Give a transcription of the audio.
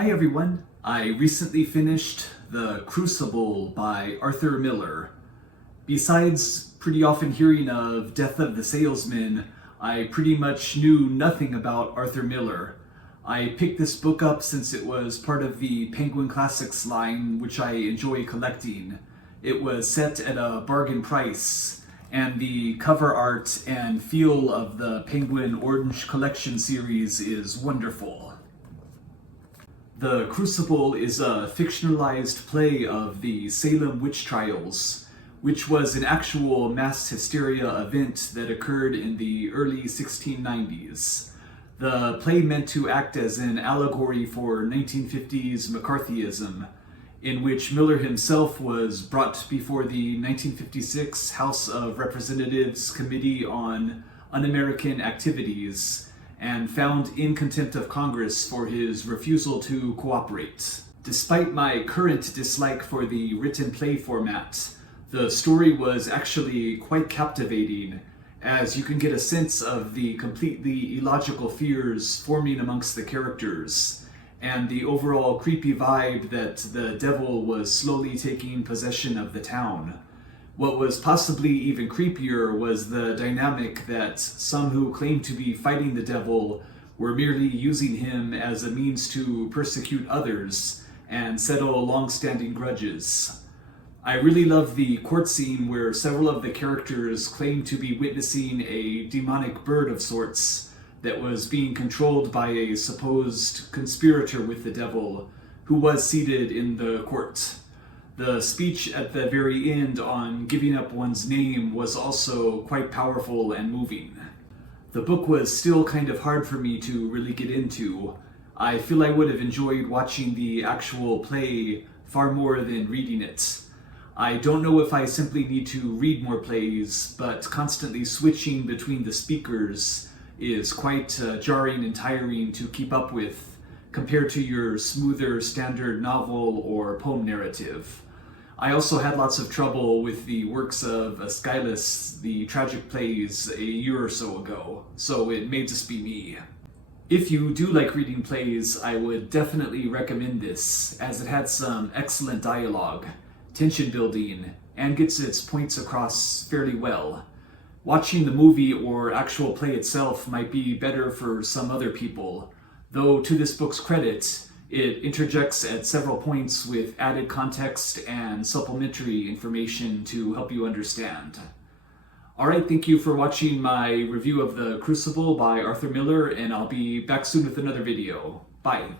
Hi everyone! I recently finished The Crucible by Arthur Miller. Besides pretty often hearing of Death of the Salesman, I pretty much knew nothing about Arthur Miller. I picked this book up since it was part of the Penguin Classics line, which I enjoy collecting. It was set at a bargain price, and the cover art and feel of the Penguin Orange Collection series is wonderful. The Crucible is a fictionalized play of the Salem witch trials, which was an actual mass hysteria event that occurred in the early 1690s. The play meant to act as an allegory for 1950s McCarthyism, in which Miller himself was brought before the 1956 House of Representatives Committee on Un-American Activities and found in contempt of Congress for his refusal to cooperate. Despite my current dislike for the written play format, the story was actually quite captivating, as you can get a sense of the completely illogical fears forming amongst the characters, and the overall creepy vibe that the devil was slowly taking possession of the town. What was possibly even creepier was the dynamic that some who claimed to be fighting the devil were merely using him as a means to persecute others and settle long-standing grudges. I really love the court scene where several of the characters claimed to be witnessing a demonic bird of sorts that was being controlled by a supposed conspirator with the devil who was seated in the court. The speech at the very end on giving up one's name was also quite powerful and moving. The book was still kind of hard for me to really get into. I feel I would have enjoyed watching the actual play far more than reading it. I don't know if I simply need to read more plays, but constantly switching between the speakers is quite jarring and tiring to keep up with compared to your smoother standard novel or poem narrative. I also had lots of trouble with the works of Aeschylus, the tragic plays, a year or so ago, so it may just be me. If you do like reading plays, I would definitely recommend this, as it had some excellent dialogue, tension building, and gets its points across fairly well. Watching the movie or actual play itself might be better for some other people, though to this book's credit, it interjects at several points with added context and supplementary information to help you understand. Alright, thank you for watching my review of The Crucible by Arthur Miller, and I'll be back soon with another video. Bye!